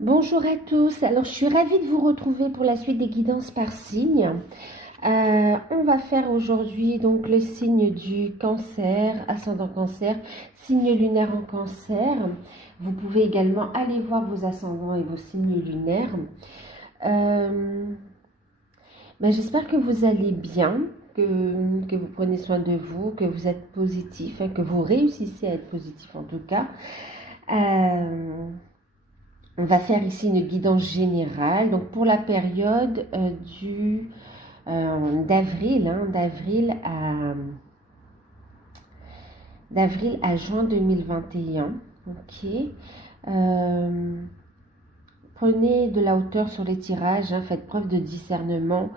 Bonjour à tous, alors je suis ravie de vous retrouver pour la suite des guidances par signe. On va faire aujourd'hui donc le signe du cancer, ascendant cancer, signe lunaire en cancer. Vous pouvez également aller voir vos ascendants et vos signes lunaires. J'espère que vous allez bien, que vous prenez soin de vous, que vous êtes positif, que vous réussissez à être positif en tout cas. On va faire ici une guidance générale, donc pour la période d'avril, d'avril à juin 2021. Ok. Prenez de la hauteur sur les tirages, faites preuve de discernement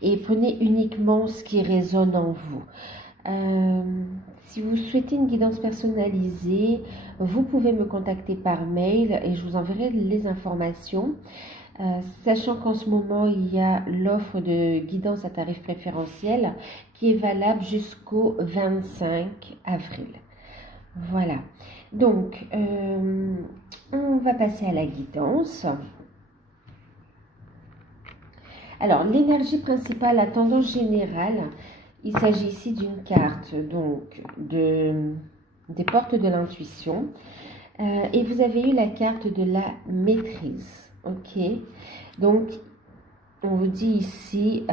et prenez uniquement ce qui résonne en vous. Si vous souhaitez une guidance personnalisée, vous pouvez me contacter par mail et je vous enverrai les informations. Sachant qu'en ce moment, il y a l'offre de guidance à tarif préférentiel qui est valable jusqu'au 25 avril. Voilà. Donc, on va passer à la guidance. Alors, l'énergie principale, la tendance générale, il s'agit ici d'une carte donc des portes de l'intuition. Et vous avez eu la carte de la maîtrise. Ok. Donc, on vous dit ici,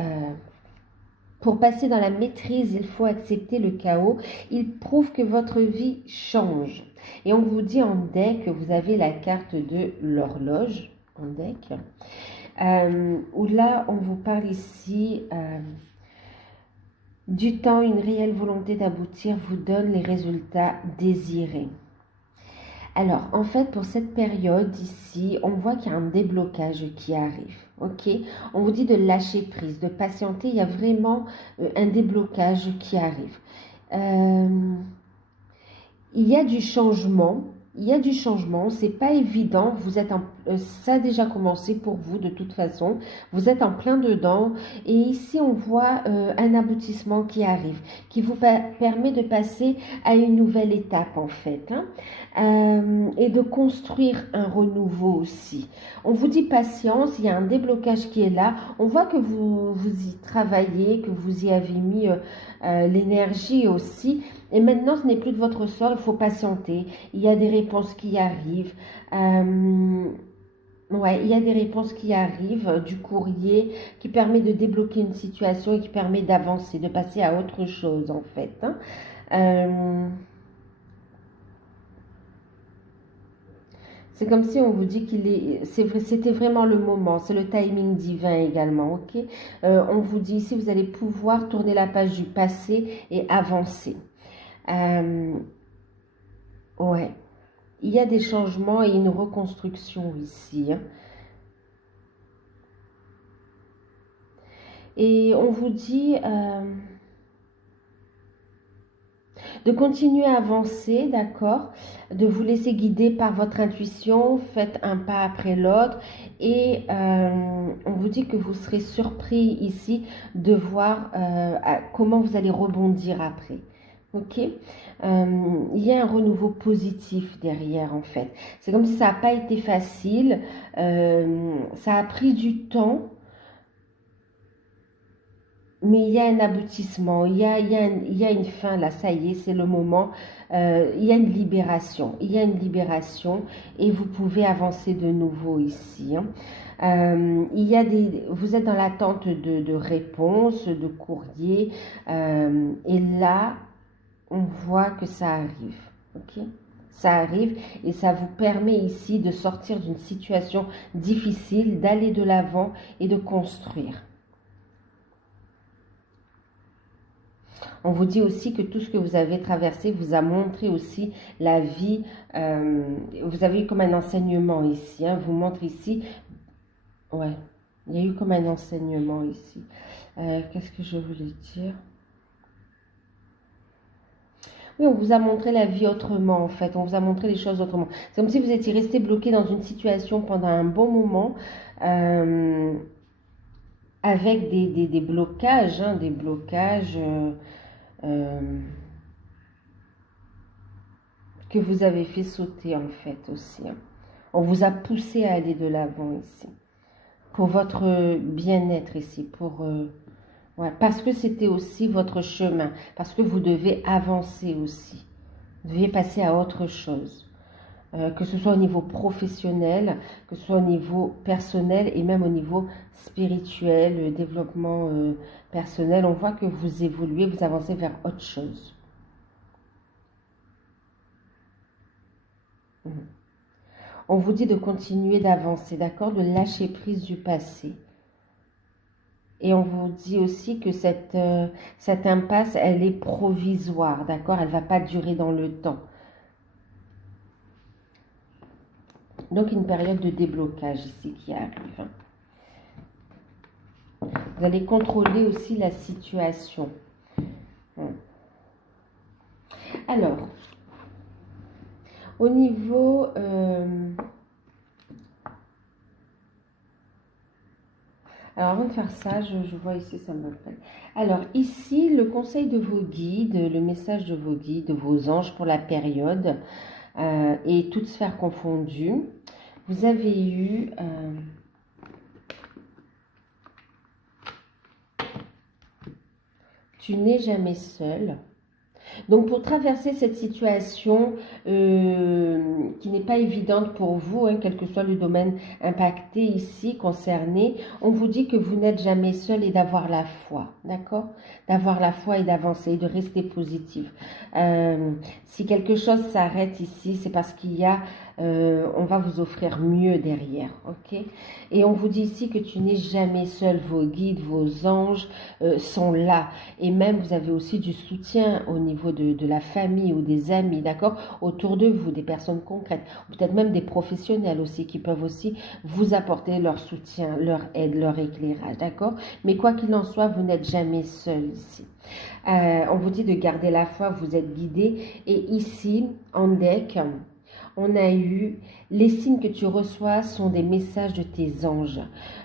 pour passer dans la maîtrise, il faut accepter le chaos. Il prouve que votre vie change. Et on vous dit en deck que vous avez la carte de l'horloge en deck. Où là, on vous parle ici du temps, une réelle volonté d'aboutir vous donne les résultats désirés. Alors, en fait, pour cette période ici, on voit qu'il y a un déblocage qui arrive. Ok, on vous dit de lâcher prise, de patienter. Il y a vraiment un déblocage qui arrive. Il y a du changement. Il y a du changement, c'est pas évident, ça a déjà commencé pour vous de toute façon, vous êtes en plein dedans et ici on voit un aboutissement qui arrive, qui vous permet de passer à une nouvelle étape en fait, et de construire un renouveau aussi. On vous dit patience, il y a un déblocage qui est là, on voit que vous y travaillez, que vous y avez mis l'énergie aussi. Et maintenant, ce n'est plus de votre sort, il faut patienter. Il y a des réponses qui arrivent. Il y a des réponses qui arrivent du courrier qui permet de débloquer une situation et qui permet d'avancer, de passer à autre chose en fait. C'est comme si on vous dit c'était vraiment le moment, c'est le timing divin également, ok? On vous dit ici, vous allez pouvoir tourner la page du passé et avancer. Ouais, il y a des changements et une reconstruction ici. Et on vous dit de continuer à avancer, d'accord, de vous laisser guider par votre intuition, faites un pas après l'autre et on vous dit que vous serez surpris ici de voir comment vous allez rebondir après. Ok, il y a un renouveau positif derrière en fait. C'est comme si ça n'a pas été facile, ça a pris du temps, mais il y a un aboutissement, il y a une fin là, ça y est, c'est le moment. Il y a une libération, et vous pouvez avancer de nouveau ici. Vous êtes dans l'attente de réponses, de courriers, et là, on voit que ça arrive. Ok, ça arrive et ça vous permet ici de sortir d'une situation difficile, d'aller de l'avant et de construire. On vous dit aussi que tout ce que vous avez traversé vous a montré aussi la vie. Vous avez eu comme un enseignement ici. Vous montre ici. Ouais, il y a eu comme un enseignement ici. Qu'est-ce que je voulais dire? Oui, on vous a montré la vie autrement en fait. On vous a montré les choses autrement. C'est comme si vous étiez resté bloqué dans une situation pendant un bon moment. Avec des blocages, que vous avez fait sauter en fait aussi. On vous a poussé à aller de l'avant ici. Pour votre bien-être ici. Ouais, parce que c'était aussi votre chemin. Parce que vous devez avancer aussi. Vous devez passer à autre chose. Que ce soit au niveau professionnel, que ce soit au niveau personnel et même au niveau spirituel, développement personnel. On voit que vous évoluez, vous avancez vers autre chose. On vous dit de continuer d'avancer, d'accord? De lâcher prise du passé. Et on vous dit aussi que cette impasse, elle est provisoire, d'accord? Elle ne va pas durer dans le temps. Donc, une période de déblocage ici qui arrive. Vous allez contrôler aussi la situation. Alors, au niveau... Alors, avant de faire ça, je vois ici, ça me plaît. Alors, ici, le conseil de vos guides, le message de vos guides, de vos anges pour la période, et toutes sphères confondues, vous avez eu... tu n'es jamais seul. Donc, pour traverser cette situation qui n'est pas évidente pour vous, hein, quel que soit le domaine impacté ici, concerné, on vous dit que vous n'êtes jamais seul et d'avoir la foi, d'accord? D'avoir la foi et d'avancer, de rester positif. Si quelque chose s'arrête ici, c'est parce qu'il y a, on va vous offrir mieux derrière, ok? Et on vous dit ici que tu n'es jamais seul, vos guides, vos anges sont là. Et même, vous avez aussi du soutien au niveau de la famille ou des amis, d'accord, autour de vous, des personnes concrètes, peut-être même des professionnels aussi qui peuvent aussi vous apporter leur soutien, leur aide, leur éclairage, d'accord. Mais quoi qu'il en soit, vous n'êtes jamais seul ici. On vous dit de garder la foi, vous êtes guidé. Et ici, en deck, on a eu les signes que tu reçois sont des messages de tes anges.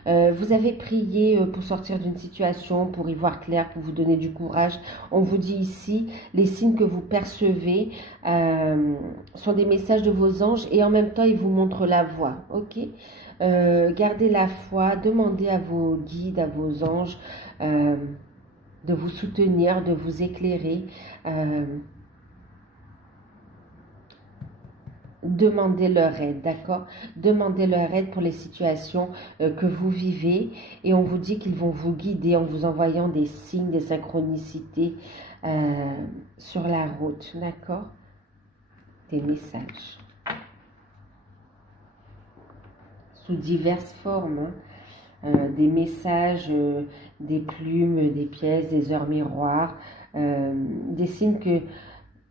Vous avez prié pour sortir d'une situation, pour y voir clair, pour vous donner du courage. On vous dit ici, les signes que vous percevez sont des messages de vos anges et en même temps, ils vous montrent la voie. Ok, gardez la foi, demandez à vos guides, à vos anges de vous soutenir, de vous éclairer. Demandez leur aide, d'accord? Demandez leur aide pour les situations que vous vivez et on vous dit qu'ils vont vous guider en vous envoyant des signes, des synchronicités sur la route, d'accord? Des messages sous diverses formes, des messages, des plumes, des pièces, des heures miroirs, des signes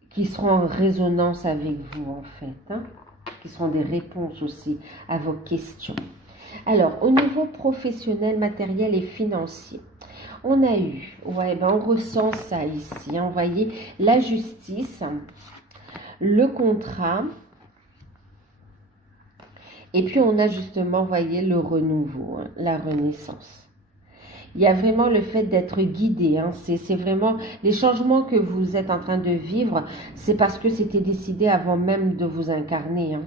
qui seront en résonance avec vous en fait, hein, qui seront des réponses aussi à vos questions. Alors, au niveau professionnel, matériel et financier, on a eu, ouais, ben on ressent ça ici, hein, vous voyez, la justice, le contrat, et puis on a justement, vous voyez, le renouveau, hein, la renaissance. Il y a vraiment le fait d'être guidé, hein. C'est vraiment les changements que vous êtes en train de vivre, c'est parce que c'était décidé avant même de vous incarner, hein.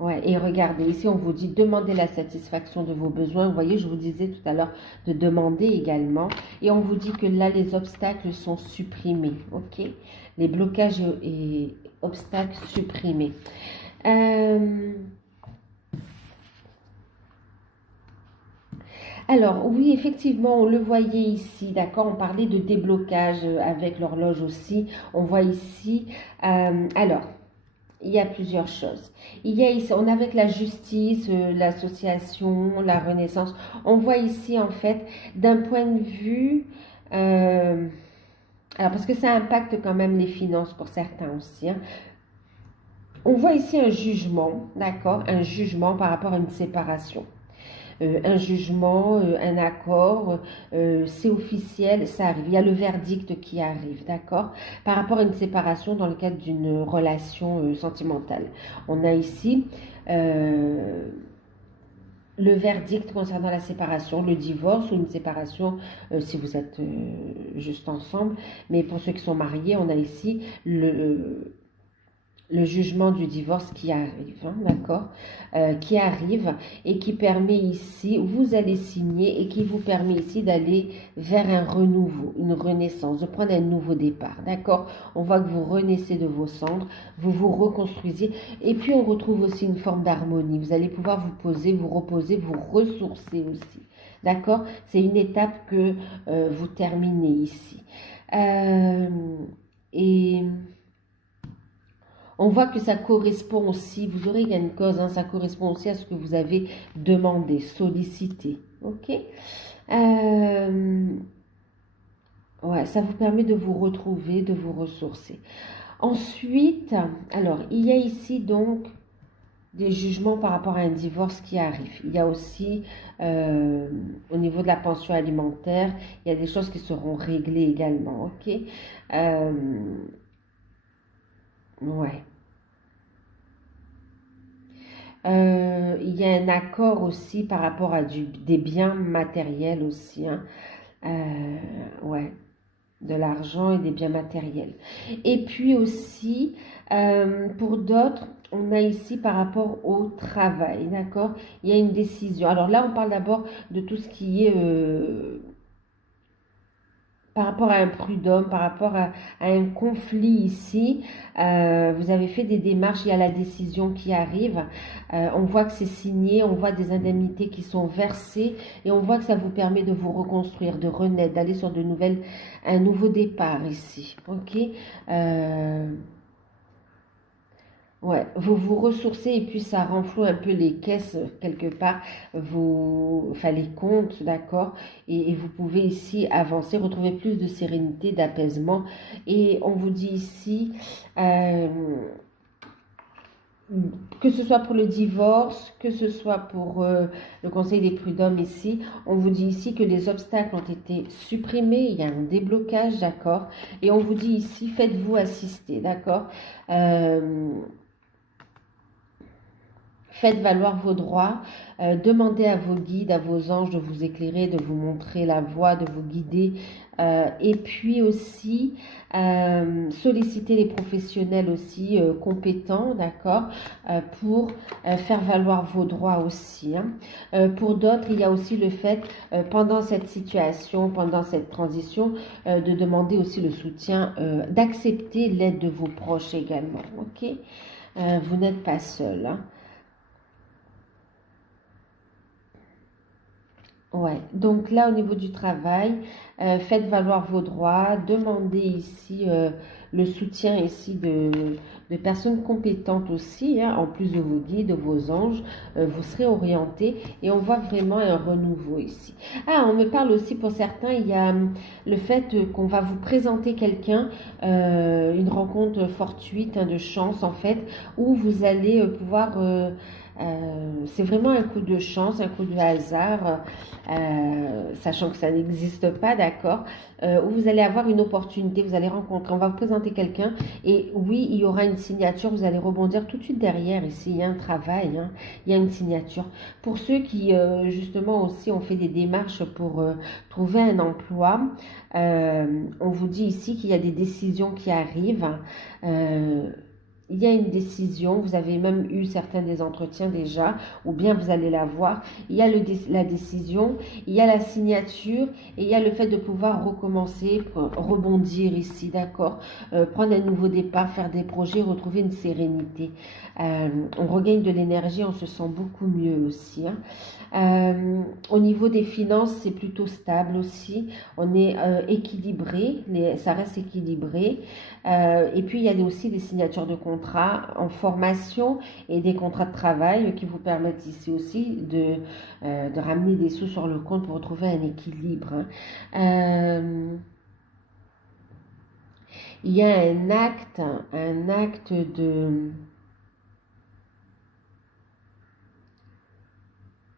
Ouais, et regardez, ici on vous dit demandez la satisfaction de vos besoins. Vous voyez, je vous disais tout à l'heure de demander également. Et on vous dit que là, les obstacles sont supprimés, ok? Les blocages et obstacles supprimés. Alors, oui, effectivement, on le voyait ici, d'accord, on parlait de déblocage avec l'horloge aussi. On voit ici, alors, il y a plusieurs choses. Il y a ici, on a avec la justice, l'association, la renaissance. On voit ici, en fait, d'un point de vue... alors, parce que ça impacte quand même les finances pour certains aussi, hein. On voit ici un jugement, d'accord, un jugement par rapport à une séparation. Un jugement, un accord, c'est officiel, ça arrive. Il y a le verdict qui arrive, d'accord? Par rapport à une séparation dans le cadre d'une relation sentimentale. On a ici le verdict concernant la séparation, le divorce ou une séparation si vous êtes juste ensemble. Mais pour ceux qui sont mariés, on a ici le jugement du divorce qui arrive, hein, d'accord, qui arrive et qui permet ici, vous allez signer et qui vous permet ici d'aller vers un renouveau, une renaissance, de prendre un nouveau départ, d'accord. On voit que vous renaissez de vos cendres, vous vous reconstruisez et puis on retrouve aussi une forme d'harmonie. Vous allez pouvoir vous poser, vous reposer, vous ressourcer aussi, d'accord. C'est une étape que vous terminez ici. Et on voit que ça correspond aussi, vous aurez gain de cause, hein, ça correspond aussi à ce que vous avez demandé, sollicité. Ok. Ouais, ça vous permet de vous retrouver, de vous ressourcer. Ensuite, alors, il y a ici donc des jugements par rapport à un divorce qui arrive. Il y a aussi, au niveau de la pension alimentaire, il y a des choses qui seront réglées également. Ok. Ouais. Il y a un accord aussi par rapport à des biens matériels aussi, hein. Ouais, de l'argent et des biens matériels. Et puis aussi, pour d'autres, on a ici par rapport au travail, d'accord? Il y a une décision. Alors là, on parle d'abord de tout ce qui est par rapport à un prud'homme, par rapport à un conflit ici, vous avez fait des démarches, il y a la décision qui arrive, on voit que c'est signé, on voit des indemnités qui sont versées et on voit que ça vous permet de vous reconstruire, de renaître, d'aller sur un nouveau départ ici. Ok. Ouais, vous vous ressourcez et puis ça renfloue un peu les caisses quelque part, enfin les comptes, d'accord, et vous pouvez ici avancer, retrouver plus de sérénité, d'apaisement. Et on vous dit ici, euh, que ce soit pour le divorce, que ce soit pour le conseil des prud'hommes ici, on vous dit ici que les obstacles ont été supprimés, il y a un déblocage, d'accord, et on vous dit ici, faites-vous assister, d'accord. Euh, Faites valoir vos droits, demandez à vos guides, à vos anges de vous éclairer, de vous montrer la voie, de vous guider. Et puis aussi, solliciter les professionnels aussi compétents, d'accord, pour faire valoir vos droits aussi, hein. Pour d'autres, il y a aussi le fait, pendant cette situation, pendant cette transition, de demander aussi le soutien, d'accepter l'aide de vos proches également, ok. Vous n'êtes pas seul, hein. Ouais, donc là au niveau du travail, faites valoir vos droits, demandez ici le soutien ici de personnes compétentes aussi, hein, en plus de vos guides, de vos anges, vous serez orientés et on voit vraiment un renouveau ici. Ah, on me parle aussi pour certains, il y a le fait qu'on va vous présenter quelqu'un, une rencontre fortuite, hein, de chance en fait, où vous allez pouvoir... c'est vraiment un coup de chance, un coup de hasard, sachant que ça n'existe pas, d'accord, où vous allez avoir une opportunité, vous allez rencontrer, on va vous présenter quelqu'un et oui, il y aura une signature, vous allez rebondir tout de suite derrière ici, il y a un travail, hein, il y a une signature. Pour ceux qui justement aussi ont fait des démarches pour trouver un emploi, on vous dit ici qu'il y a des décisions qui arrivent. Il y a une décision, vous avez même eu certains des entretiens déjà, ou bien vous allez la voir. Il y a la décision, il y a la signature, et il y a le fait de pouvoir recommencer, rebondir ici, d'accord, prendre un nouveau départ, faire des projets, retrouver une sérénité. On regagne de l'énergie, on se sent beaucoup mieux aussi, hein. Au niveau des finances, c'est plutôt stable aussi. On est équilibré, ça reste équilibré. Et puis, il y a aussi des signatures de contrats en formation et des contrats de travail qui vous permettent ici aussi de ramener des sous sur le compte pour retrouver un équilibre, hein. Il y a un acte de...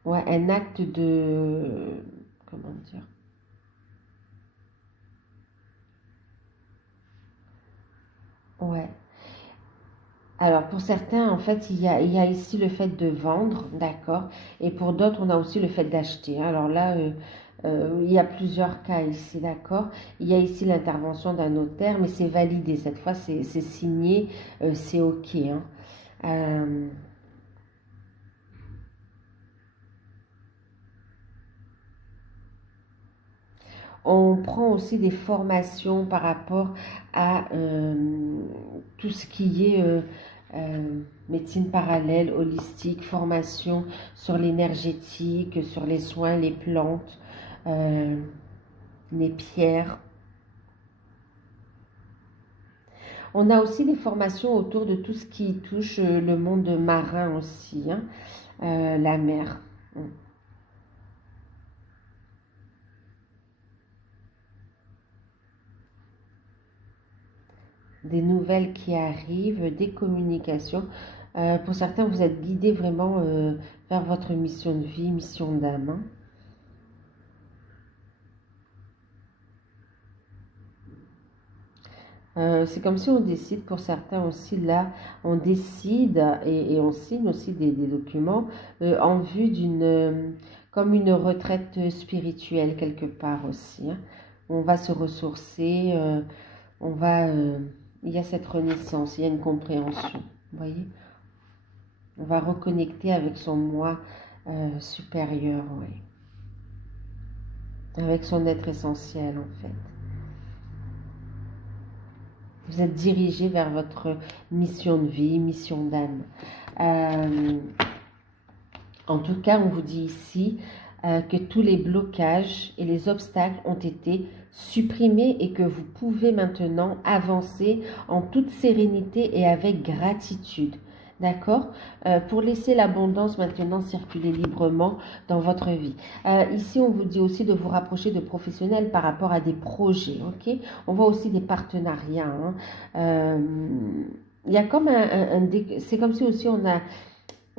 Ouais, un acte de... Comment dire? Ouais. Alors pour certains, en fait, il y a ici le fait de vendre, d'accord, et pour d'autres, on a aussi le fait d'acheter, hein. Alors là, Il y a plusieurs cas ici, d'accord? Il y a ici l'intervention d'un notaire, mais c'est validé. Cette fois, c'est signé, c'est OK, hein. Euh, On prend aussi des formations par rapport à tout ce qui est médecine parallèle, holistique, formation sur l'énergétique, sur les soins, les plantes, euh, les pierres. On a aussi des formations autour de tout ce qui touche le monde marin aussi, hein, la mer. Des nouvelles qui arrivent, des communications. Pour certains, vous êtes guidés vraiment vers votre mission de vie, mission d'âme, hein. C'est comme si on décide, pour certains aussi, là, on décide et on signe aussi des documents en vue d'une, comme une retraite spirituelle quelque part aussi, hein. On va se ressourcer, on va, il y a cette renaissance, il y a une compréhension, vous voyez. On va reconnecter avec son moi supérieur, oui. Avec son être essentiel en fait. Vous êtes dirigé vers votre mission de vie, mission d'âme. En tout cas, on vous dit ici que tous les blocages et les obstacles ont été supprimés et que vous pouvez maintenant avancer en toute sérénité et avec gratitude. D'accord? Pour laisser l'abondance maintenant circuler librement dans votre vie. Ici, on vous dit aussi de vous rapprocher de professionnels par rapport à des projets. Ok? On voit aussi des partenariats, hein. Il y a comme c'est comme si aussi on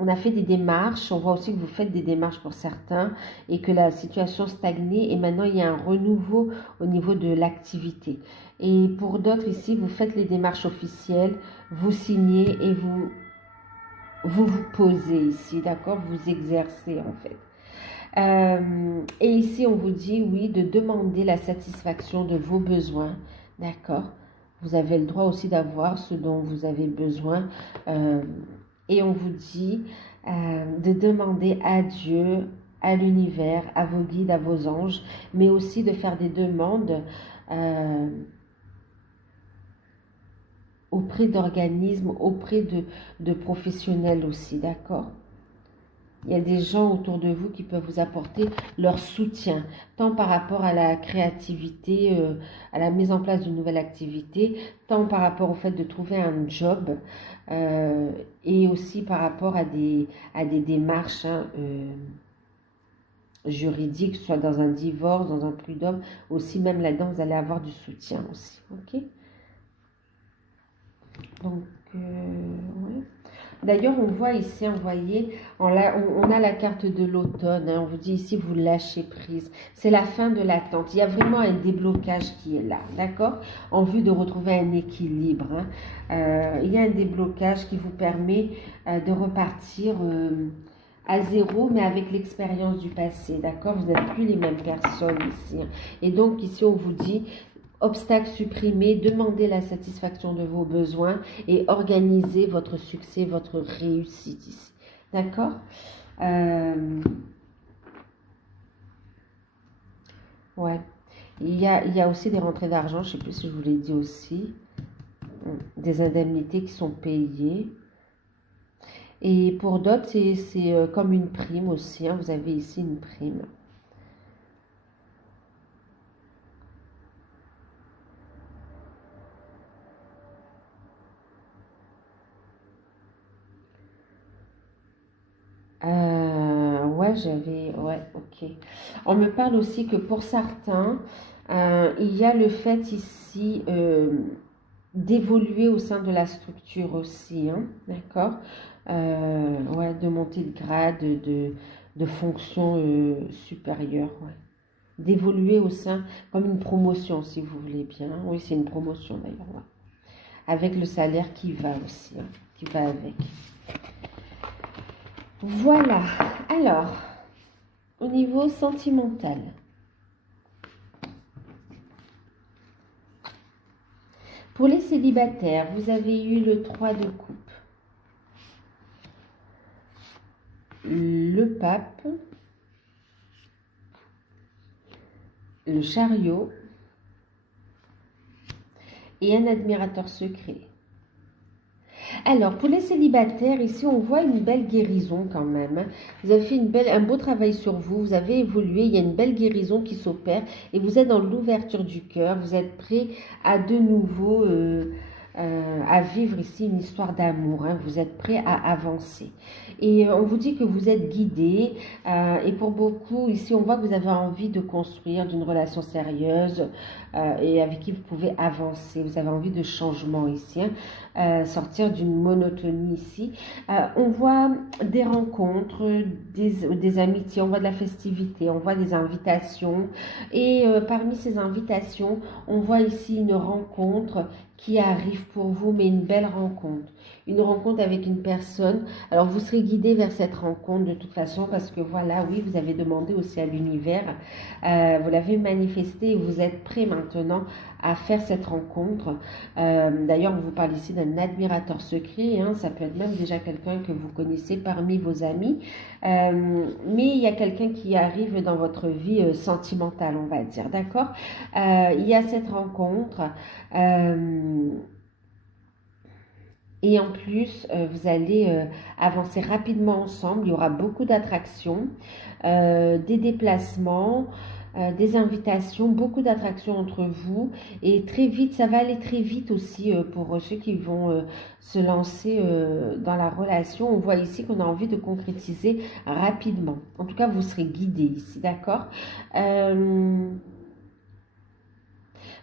a fait des démarches, on voit aussi que vous faites des démarches pour certains et que la situation stagnait et maintenant il y a un renouveau au niveau de l'activité. Et pour d'autres ici, vous faites les démarches officielles, vous signez et vous posez ici, d'accord? Vous exercez en fait. Et ici, on vous dit, oui, de demander la satisfaction de vos besoins, d'accord? Vous avez le droit aussi d'avoir ce dont vous avez besoin. Et on vous dit de demander à Dieu, à l'univers, à vos guides, à vos anges, mais aussi de faire des demandes auprès d'organismes, auprès de professionnels aussi, d'accord? Il y a des gens autour de vous qui peuvent vous apporter leur soutien, tant par rapport à la créativité, à la mise en place d'une nouvelle activité, tant par rapport au fait de trouver un job, et aussi par rapport à des démarches, hein, juridiques, soit dans un divorce, dans un prud'homme, aussi même là-dedans, vous allez avoir du soutien aussi, ok? Donc, ouais. D'ailleurs, on voit ici, vous voyez, on a la carte de l'automne, hein, on vous dit ici, vous lâchez prise. C'est la fin de l'attente. Il y a vraiment un déblocage qui est là, d'accord? En vue de retrouver un équilibre, hein. Il y a un déblocage qui vous permet de repartir à zéro, mais avec l'expérience du passé, d'accord? Vous n'êtes plus les mêmes personnes ici, hein. Et donc, ici, on vous dit... Obstacles supprimés, demandez la satisfaction de vos besoins et organisez votre succès, votre réussite ici. D'accord? Ouais. Il y a aussi des rentrées d'argent, je ne sais plus si je vous l'ai dit aussi. Des indemnités qui sont payées. Et pour d'autres, c'est comme une prime aussi, hein. Vous avez ici une prime. Ouais, ok. On me parle aussi que pour certains, il y a le fait ici d'évoluer au sein de la structure aussi, hein, d'accord? Ouais, de monter de grade, de fonction supérieure, ouais. D'évoluer au sein, comme une promotion, si vous voulez bien. Oui, c'est une promotion d'ailleurs, ouais. Avec le salaire qui va aussi, hein, qui va avec. Voilà. Alors, au niveau sentimental, Pour les célibataires, vous avez eu le 3 de coupe, le pape, le chariot et un admirateur secret. Alors, pour les célibataires, ici, on voit une belle guérison quand même. Vous avez fait un beau travail sur vous, vous avez évolué, il y a une belle guérison qui s'opère et vous êtes dans l'ouverture du cœur, vous êtes prêt à de nouveau à vivre ici une histoire d'amour, hein. Vous êtes prêt à avancer. Et on vous dit que vous êtes guidé et pour beaucoup, ici, on voit que vous avez envie de construire d'une relation sérieuse et avec qui vous pouvez avancer. Vous avez envie de changement ici, hein. Sortir d'une monotonie ici. On voit des rencontres, des amitiés, on voit de la festivité, on voit des invitations. Et parmi ces invitations, on voit ici une rencontre qui arrive pour vous, mais une belle rencontre. Une rencontre avec une personne. Alors, vous serez guidé vers cette rencontre de toute façon parce que voilà, oui, vous avez demandé aussi à l'univers. Vous l'avez manifesté et vous êtes prêt maintenant à faire cette rencontre. D'ailleurs, on vous parle ici d'un admirateur secret. Hein, ça peut être même déjà quelqu'un que vous connaissez parmi vos amis. Mais il y a quelqu'un qui arrive dans votre vie sentimentale, on va dire. D'accord? Il y a cette rencontre. Et en plus, vous allez avancer rapidement ensemble. Il y aura beaucoup d'attractions, des déplacements, des invitations, beaucoup d'attractions entre vous. Et très vite, ça va aller très vite aussi pour ceux qui vont se lancer dans la relation. On voit ici qu'on a envie de concrétiser rapidement. En tout cas, vous serez guidé ici, d'accord?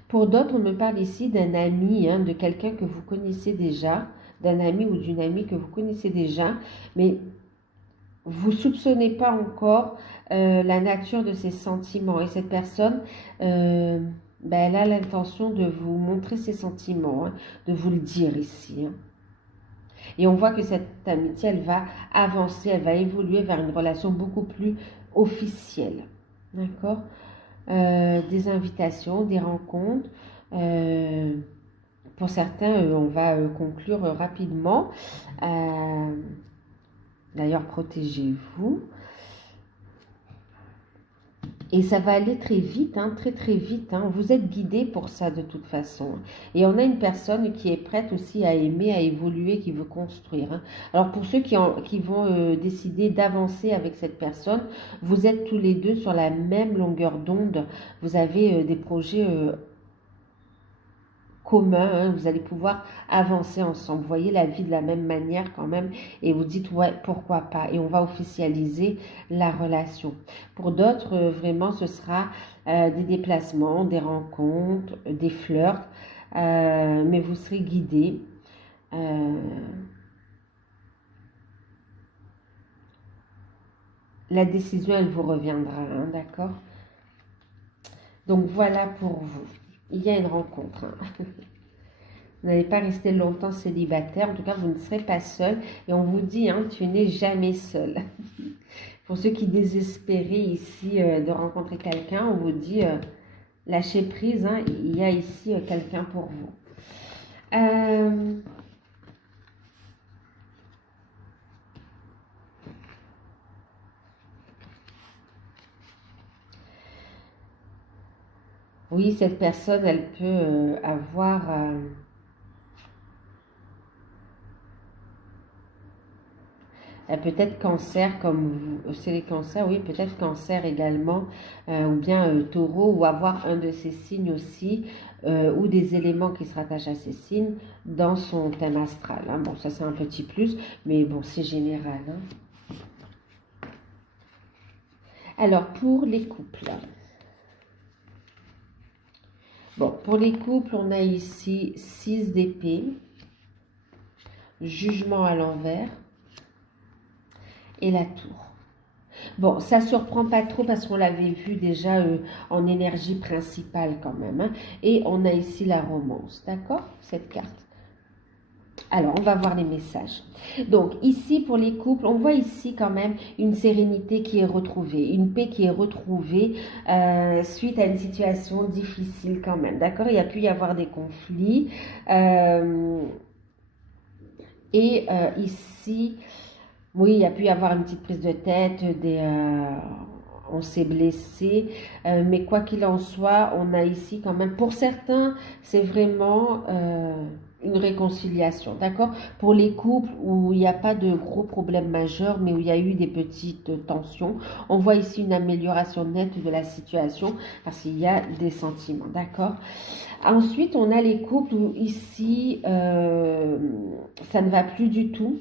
Pour d'autres, on me parle ici d'un ami, hein, de quelqu'un que vous connaissez déjà, d'un ami ou d'une amie que vous connaissez déjà, mais vous ne soupçonnez pas encore la nature de ses sentiments. Et cette personne, elle a l'intention de vous montrer ses sentiments, hein, de vous le dire ici. Hein. Et on voit que cette amitié, elle va avancer, elle va évoluer vers une relation beaucoup plus officielle. D'accord ? Des invitations, des rencontres. Pour certains, on va conclure rapidement. D'ailleurs, protégez-vous. Et ça va aller très vite, hein, très très vite. Hein. Vous êtes guidé pour ça de toute façon. Et on a une personne qui est prête aussi à aimer, à évoluer, qui veut construire. Hein. Alors pour ceux qui vont décider d'avancer avec cette personne, vous êtes tous les deux sur la même longueur d'onde. Vous avez des projets commun, hein, vous allez pouvoir avancer ensemble. Vous voyez la vie de la même manière quand même et vous dites ouais, pourquoi pas, et on va officialiser la relation. Pour d'autres, vraiment ce sera des déplacements, des rencontres, des flirts, mais vous serez guidé. La décision, elle vous reviendra, hein, d'accord? Donc voilà pour vous. Il y a une rencontre. Hein. Vous n'allez pas rester longtemps célibataire. En tout cas, vous ne serez pas seul. Et on vous dit, hein, tu n'es jamais seul. Pour ceux qui désespéraient ici de rencontrer quelqu'un, on vous dit, lâchez prise. Hein, il y a ici quelqu'un pour vous. Oui, cette personne, elle peut avoir... peut-être cancer, comme vous, c'est les cancers, oui, peut-être cancer également, ou bien taureau, ou avoir un de ces signes aussi, ou des éléments qui se rattachent à ces signes dans son thème astral. Hein. Bon, ça c'est un petit plus, mais bon, c'est général. Hein. Alors, pour les couples... Bon, pour les couples, on a ici 6 d'épée, jugement à l'envers et la tour. Bon, ça ne surprend pas trop parce qu'on l'avait vu déjà en énergie principale quand même. Hein, et on a ici la romance, d'accord? Cette carte. Alors, on va voir les messages. Donc, ici, pour les couples, on voit ici quand même une sérénité qui est retrouvée, une paix qui est retrouvée suite à une situation difficile quand même. D'accord? Il y a pu y avoir des conflits. Ici, oui, il y a pu y avoir une petite prise de tête, on s'est blessé, mais quoi qu'il en soit, on a ici quand même, pour certains, c'est vraiment une réconciliation, d'accord? Pour les couples où il n'y a pas de gros problèmes majeurs, mais où il y a eu des petites tensions, on voit ici une amélioration nette de la situation parce qu'il y a des sentiments, d'accord? Ensuite, on a les couples où ici, ça ne va plus du tout.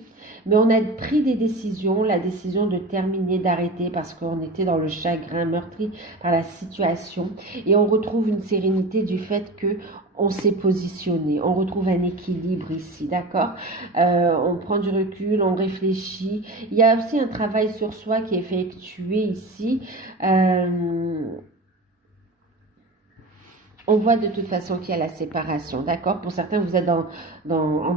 Mais on a pris des décisions, la décision de terminer, d'arrêter parce qu'on était dans le chagrin meurtri par la situation. Et on retrouve une sérénité du fait que on s'est positionné, on retrouve un équilibre ici, d'accord? On prend du recul, on réfléchit. Il y a aussi un travail sur soi qui est effectué ici. On voit de toute façon qu'il y a la séparation, d'accord? Pour certains, vous êtes en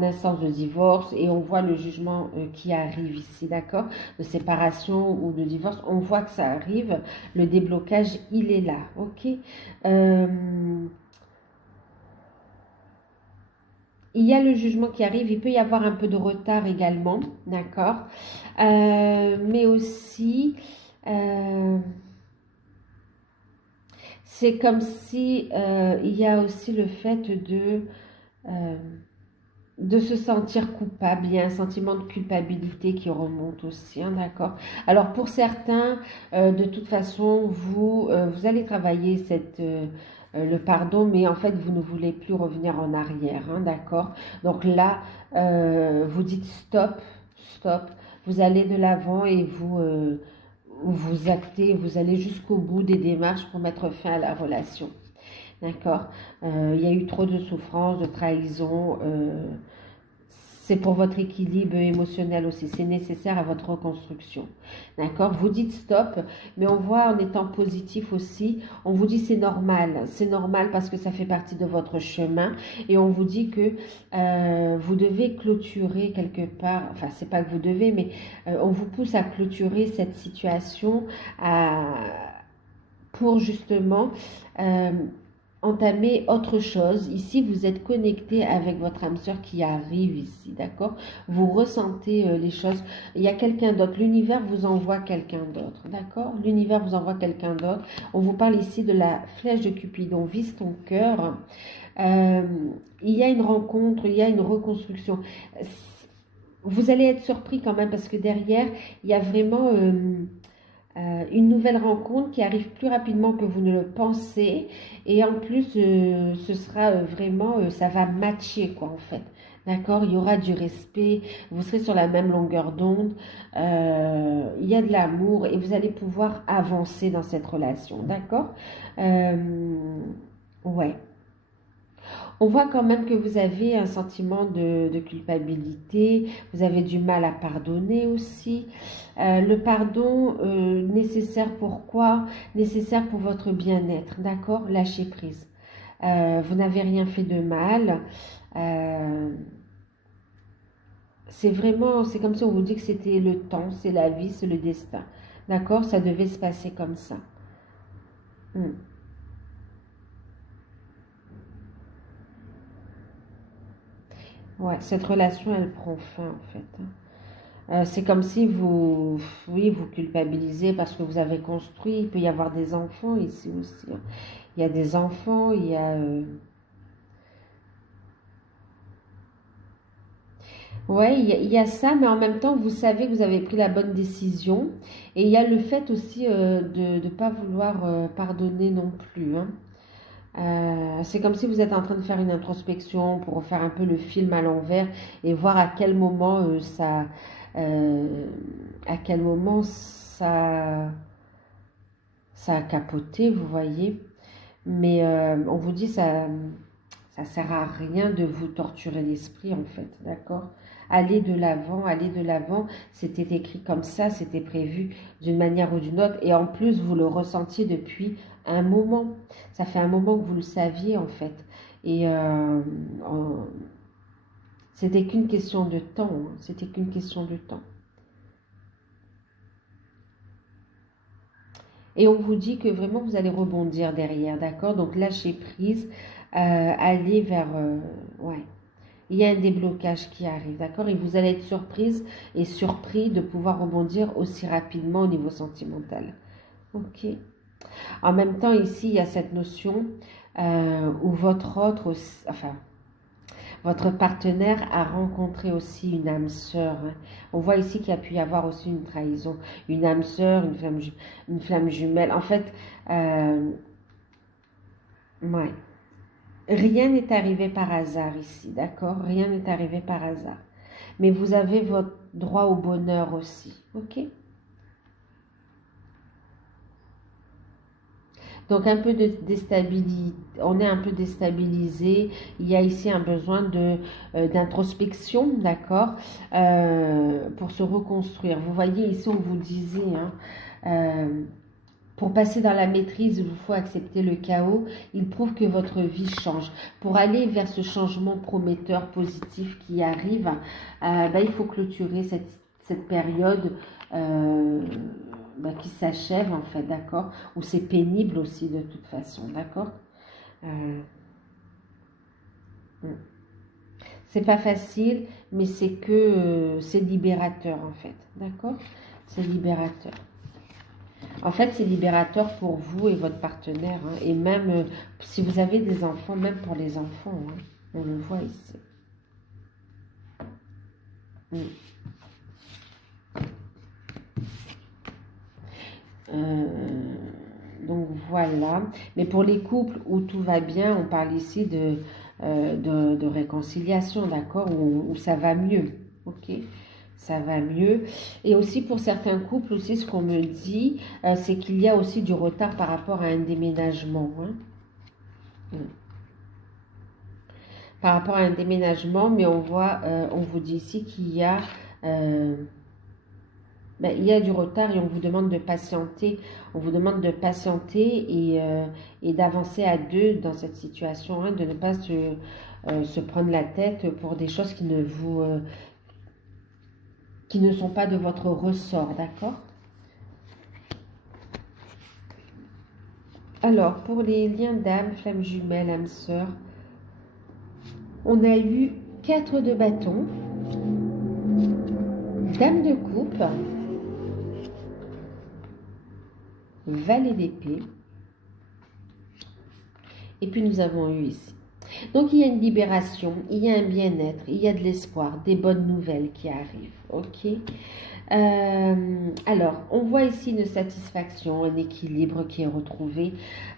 instance de divorce et on voit le jugement qui arrive ici, d'accord? De séparation ou de divorce, on voit que ça arrive. Le déblocage, il est là, ok? Il y a le jugement qui arrive, il peut y avoir un peu de retard également, d'accord? Mais aussi... c'est comme si il y a aussi le fait euh, de se sentir coupable. Il y a un sentiment de culpabilité qui remonte aussi, hein, d'accord? Alors pour certains, de toute façon, vous allez travailler le pardon, mais en fait, vous ne voulez plus revenir en arrière, hein, d'accord? Donc là, vous dites stop, stop, vous allez de l'avant et vous actez, vous allez jusqu'au bout des démarches pour mettre fin à la relation. D'accord? Il y a eu trop de souffrance, de trahison. C'est pour votre équilibre émotionnel aussi. C'est nécessaire à votre reconstruction. D'accord? Vous dites stop, mais on voit en étant positif aussi, on vous dit c'est normal. C'est normal parce que ça fait partie de votre chemin. Et on vous dit que vous devez clôturer quelque part. Enfin, c'est pas que vous devez, mais on vous pousse à clôturer cette situation pour justement entamer autre chose. Ici, vous êtes connecté avec votre âme sœur qui arrive ici, d'accord? Vous ressentez les choses. Il y a quelqu'un d'autre. L'univers vous envoie quelqu'un d'autre, d'accord? L'univers vous envoie quelqu'un d'autre. On vous parle ici de la flèche de Cupidon. Vise ton cœur. Euh, il y a une rencontre, il y a une reconstruction. Vous allez être surpris quand même parce que derrière, il y a vraiment... une nouvelle rencontre qui arrive plus rapidement que vous ne le pensez et en plus ce sera vraiment ça va matcher quoi en fait, d'accord? Il y aura du respect, vous serez sur la même longueur d'onde, il y a de l'amour et vous allez pouvoir avancer dans cette relation, d'accord? Ouais. On voit quand même que vous avez un sentiment de culpabilité, vous avez du mal à pardonner aussi. Le pardon nécessaire pour quoi? Nécessaire pour votre bien-être, d'accord? Lâchez prise. Vous n'avez rien fait de mal. Euh, c'est vraiment, c'est comme si on vous dit que c'était le temps, c'est la vie, c'est le destin. D'accord? Ça devait se passer comme ça. Hmm. Ouais, cette relation, elle prend fin en fait, hein. C'est comme si oui, vous culpabilisez parce que vous avez construit. Il peut y avoir des enfants ici aussi, hein. Il y a des enfants, il y a, ouais, il y a ça, mais en même temps, vous savez que vous avez pris la bonne décision. Et il y a le fait aussi de ne pas vouloir pardonner non plus, hein. C'est comme si vous êtes en train de faire une introspection pour refaire un peu le film à l'envers et voir à quel moment euh, à quel moment ça a capoté, vous voyez. Mais on vous dit ça sert à rien de vous torturer l'esprit en fait, d'accord? Allez de l'avant. C'était écrit comme ça, c'était prévu d'une manière ou d'une autre. Et en plus, vous le ressentiez depuis un moment. Ça fait un moment que vous le saviez en fait. Et C'était qu'une question de temps, hein. C'était qu'une question de temps. Et on vous dit que vraiment vous allez rebondir derrière, d'accord? Donc lâchez prise, allez vers... ouais, il y a un déblocage qui arrive, d'accord? Et vous allez être surprise et surpris de pouvoir rebondir aussi rapidement au niveau sentimental. Ok. En même temps, ici, il y a cette notion où votre autre, enfin, votre partenaire a rencontré aussi une âme sœur, hein. On voit ici qu'il y a pu y avoir aussi une trahison, une âme sœur, une flamme jumelle. En fait, ouais. Rien n'est arrivé par hasard ici, d'accord? Rien n'est arrivé par hasard. Mais vous avez votre droit au bonheur aussi, ok? Donc un peu de déstabilité, on est un peu déstabilisé. Il y a ici un besoin de d'introspection, d'accord, pour se reconstruire. Vous voyez ici, on vous disait, hein, pour passer dans la maîtrise, il vous faut accepter le chaos. Il prouve que votre vie change. Pour aller vers ce changement prometteur, positif qui arrive, il faut clôturer cette période qui s'achève, en fait, d'accord? Où c'est pénible aussi de toute façon, d'accord? Euh, mm. c'est pas facile, mais c'est libérateur, en fait, d'accord? C'est libérateur. En fait, c'est libérateur pour vous et votre partenaire, hein, et même si vous avez des enfants, même pour les enfants, hein, on le voit ici. Mm. Euh, donc voilà. Mais pour les couples où tout va bien, on parle ici de réconciliation, d'accord, où ça va mieux, ok? Ça va mieux. Et aussi pour certains couples aussi, ce qu'on me dit, c'est qu'il y a aussi du retard par rapport à un déménagement, hein. Mm. Par rapport à un déménagement, mais on voit, on vous dit ici qu'il y a, euh, il y a du retard et on vous demande de patienter. On vous demande de patienter et d'avancer à deux dans cette situation, hein, de ne pas se prendre la tête pour des choses qui ne sont pas de votre ressort, d'accord? Alors, pour les liens d'âme, flamme jumelle, âme sœur, on a eu 4 de bâton, dame de coupe, valet d'épée, et puis nous avons eu ici. Donc il y a une libération, il y a un bien-être, il y a de l'espoir, des bonnes nouvelles qui arrivent, ok? Alors, on voit ici une satisfaction, un équilibre qui est retrouvé.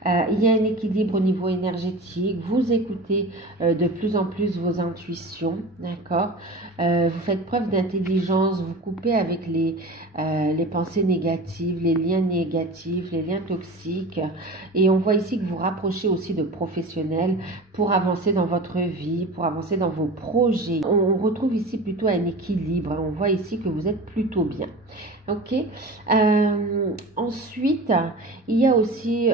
Il y a un équilibre au niveau énergétique. Vous écoutez de plus en plus vos intuitions, d'accord? Vous faites preuve d'intelligence, vous coupez avec les pensées négatives, les liens négatifs, les liens toxiques. Et on voit ici que vous rapprochez aussi de professionnels pour avancer dans votre vie, pour avancer dans vos projets. On retrouve ici plutôt un équilibre. On voit ici que vous êtes plutôt bien. Ok. Ensuite, il y a aussi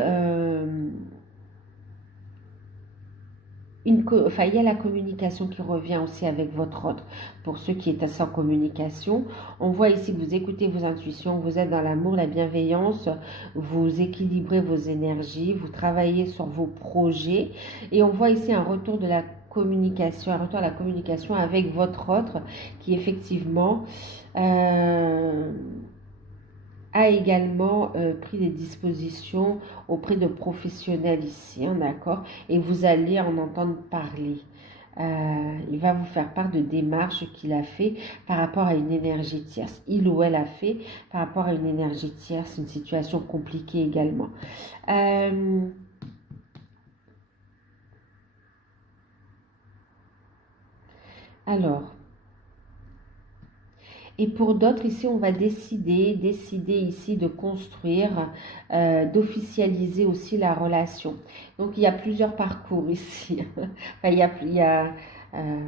il y a la communication qui revient aussi avec votre autre. Pour ceux qui étaient sans communication, on voit ici que vous écoutez vos intuitions, vous êtes dans l'amour, la bienveillance, vous équilibrez vos énergies, vous travaillez sur vos projets et on voit ici un retour de la communication, un retour à la communication avec votre autre qui effectivement a également pris des dispositions auprès de professionnels ici, hein, d'accord? Et vous allez en entendre parler. Il va vous faire part de démarches qu'il a fait par rapport à une énergie tierce. Il ou elle a fait par rapport à une énergie tierce, une situation compliquée également. Alors, et pour d'autres, ici, on va décider ici de construire, d'officialiser aussi la relation. Donc, il y a plusieurs parcours ici. Enfin, euh,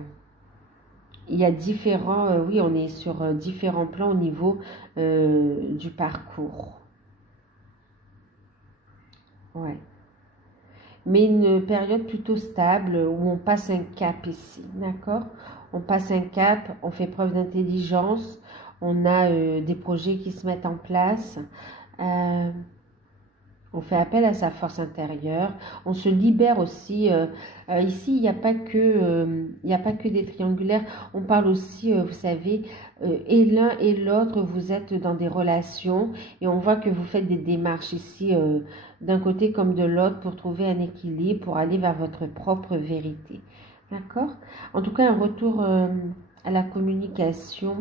il y a différents, oui, on est sur différents plans au niveau du parcours. Ouais. Mais une période plutôt stable où on passe un cap ici, d'accord? on passe un cap, on fait preuve d'intelligence, on a des projets qui se mettent en place. On fait appel à sa force intérieure. On se libère aussi. Ici, il n'y a pas que, il n'y a pas que des triangulaires. On parle aussi, vous savez, et l'un et l'autre, vous êtes dans des relations et on voit que vous faites des démarches ici, d'un côté comme de l'autre, pour trouver un équilibre, pour aller vers votre propre vérité. D'accord? En tout cas, un retour à la communication.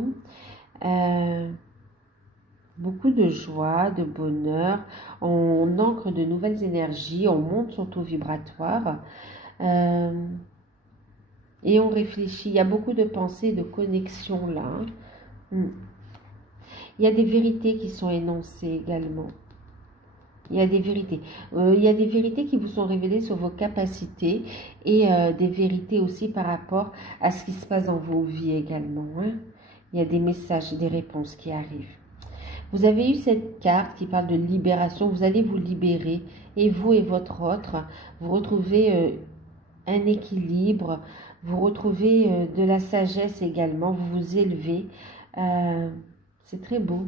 Euh, Beaucoup de joie, de bonheur, on ancre de nouvelles énergies, on monte son taux vibratoire euh, et on réfléchit. Il y a beaucoup de pensées, de connexions là. Hmm. Il y a des vérités qui sont énoncées également. Il y a des vérités. Il y a des vérités qui vous sont révélées sur vos capacités et des vérités aussi par rapport à ce qui se passe dans vos vies également. Hein. Il y a des messages, des réponses qui arrivent. Vous avez eu cette carte qui parle de libération. Vous allez vous libérer et vous et votre autre, vous retrouvez un équilibre, vous retrouvez de la sagesse également, vous vous élevez. C'est très beau.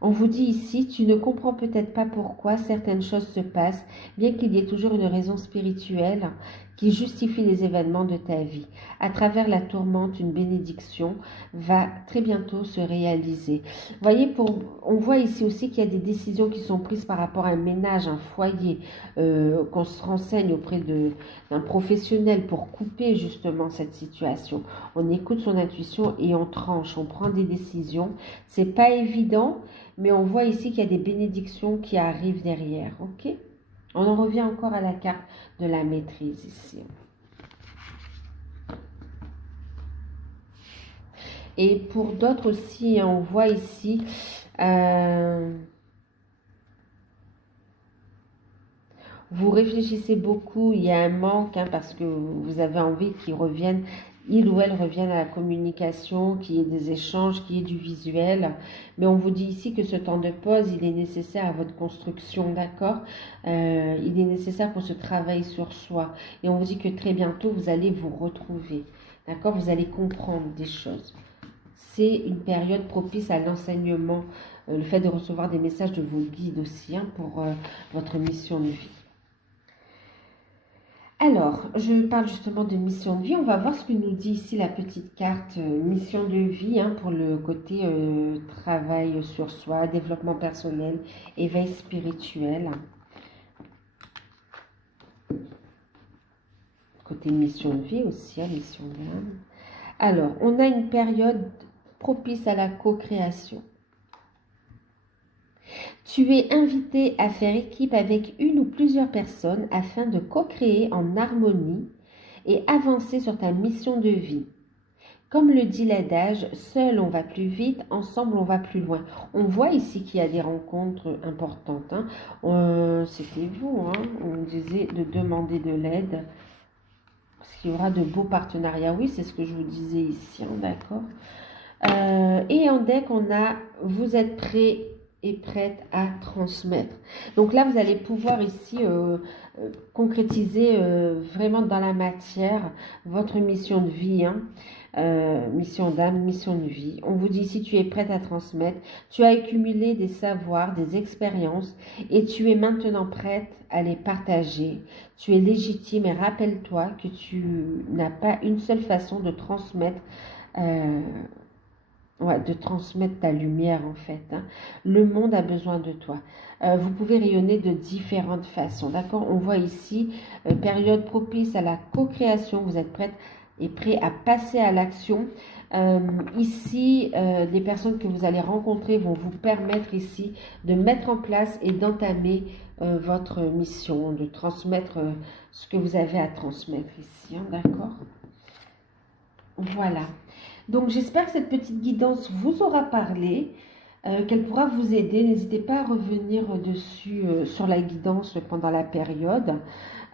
On vous dit ici, tu ne comprends peut-être pas pourquoi certaines choses se passent, bien qu'il y ait toujours une raison spirituelle qui justifie les événements de ta vie. À travers la tourmente, une bénédiction va très bientôt se réaliser. Voyez, on voit ici aussi qu'il y a des décisions qui sont prises par rapport à un ménage, un foyer, qu'on se renseigne auprès d'un professionnel pour couper justement cette situation. On écoute son intuition et on tranche, on prend des décisions. C'est pas évident, mais on voit ici qu'il y a des bénédictions qui arrivent derrière. Ok? On en revient encore à la carte de la maîtrise ici. Et pour d'autres aussi, on voit ici vous réfléchissez beaucoup, il y a un manque parce que vous avez envie qu'ils reviennent, il ou elle revienne à la communication, qu'il y ait des échanges, qu'il y ait du visuel. Mais on vous dit ici que ce temps de pause, il est nécessaire à votre construction, d'accord? Il est nécessaire pour ce travail sur soi. Et on vous dit que très bientôt, vous allez vous retrouver, d'accord? Vous allez comprendre des choses. C'est une période propice à l'enseignement, le fait de recevoir des messages de vos guides aussi pour votre mission de vie. Alors, je parle justement de mission de vie. On va voir ce que nous dit ici la petite carte mission de vie pour le côté travail sur soi, développement personnel, éveil spirituel. Côté mission de vie aussi, mission d'âme. Alors, on a une période propice à la co-création. Tu es invité à faire équipe avec une ou plusieurs personnes afin de co-créer en harmonie et avancer sur ta mission de vie. Comme le dit l'adage, seul on va plus vite, ensemble on va plus loin. On voit ici qu'il y a des rencontres importantes. C'était vous, on disait de demander de l'aide. Parce qu'il y aura de beaux partenariats. Oui, c'est ce que je vous disais ici, d'accord. Et en deck, on a « Vous êtes prêts et prête à transmettre ». Donc là, vous allez pouvoir ici concrétiser vraiment dans la matière votre mission de vie, mission d'âme, mission de vie. On vous dit ici, tu es prête à transmettre, tu as accumulé des savoirs, des expériences et tu es maintenant prête à les partager. Tu es légitime et rappelle-toi que tu n'as pas une seule façon de transmettre ta lumière en fait. Le monde a besoin de toi. Vous pouvez rayonner de différentes façons, d'accord? On voit ici, période propice à la co-création. Vous êtes prête et prêt à passer à l'action. Ici, les personnes que vous allez rencontrer vont vous permettre ici de mettre en place et d'entamer votre mission, de transmettre ce que vous avez à transmettre ici, d'accord? Voilà. Donc, j'espère que cette petite guidance vous aura parlé, qu'elle pourra vous aider. N'hésitez pas à revenir dessus sur la guidance pendant la période.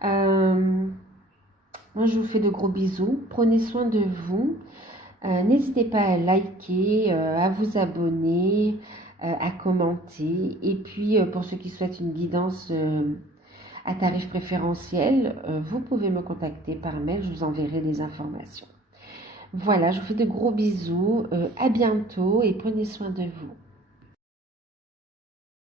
Moi, je vous fais de gros bisous. Prenez soin de vous. N'hésitez pas à liker, à vous abonner, à commenter. Et puis, pour ceux qui souhaitent une guidance à tarif préférentiel, vous pouvez me contacter par mail. Je vous enverrai les informations. Voilà, je vous fais de gros bisous. À bientôt et prenez soin de vous.